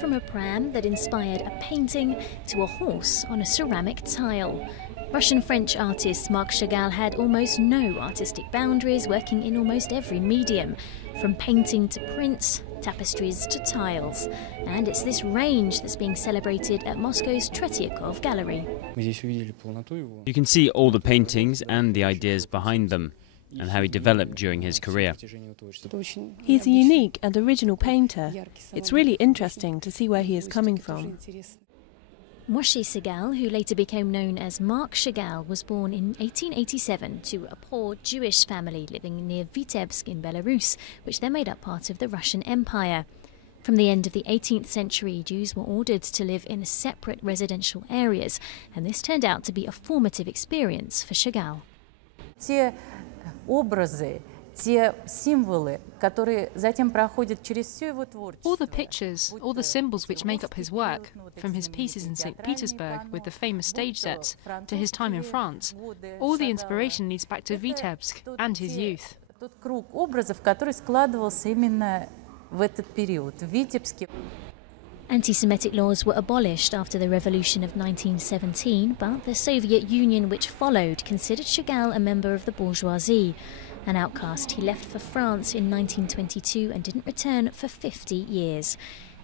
From a pram that inspired a painting to a horse on a ceramic tile. Russian-French artist Marc Chagall had almost no artistic boundaries, working in almost every medium, from painting to prints, tapestries to tiles. And it's this range that's being celebrated at Moscow's Tretyakov gallery. You can see all the paintings and the ideas behind them, and how he developed during his career. He's a unique and original painter. It's really interesting to see where he is coming from. Marc Chagall, who later became known as Marc Chagall, was born in 1887 to a poor Jewish family living near Vitebsk in Belarus, which then made up part of the Russian Empire. From the end of the 18th century, Jews were ordered to live in separate residential areas, and this turned out to be a formative experience for Chagall. All the pictures, all the symbols which make up his work, from his pieces in St. Petersburg with the famous stage sets to his time in France, all the inspiration leads back to Vitebsk and his youth. Anti-Semitic laws were abolished after the revolution of 1917, but the Soviet Union, which followed, considered Chagall a member of the bourgeoisie. An outcast, he left for France in 1922 and didn't return for 50 years.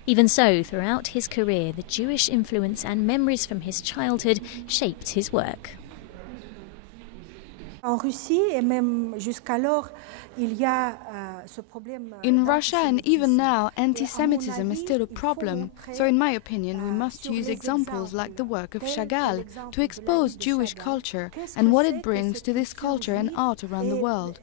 Even so, throughout his career, the Jewish influence and memories from his childhood shaped his work. In Russia and even now, anti-Semitism is still a problem, so in my opinion we must use examples like the work of Chagall to expose Jewish culture and what it brings to this culture and art around the world.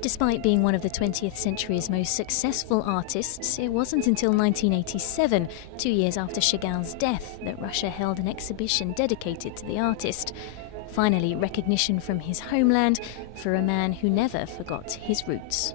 Despite being one of the 20th century's most successful artists, it wasn't until 1987, 2 years after Chagall's death, that Russia held an exhibition dedicated to the artist. Finally, recognition from his homeland for a man who never forgot his roots.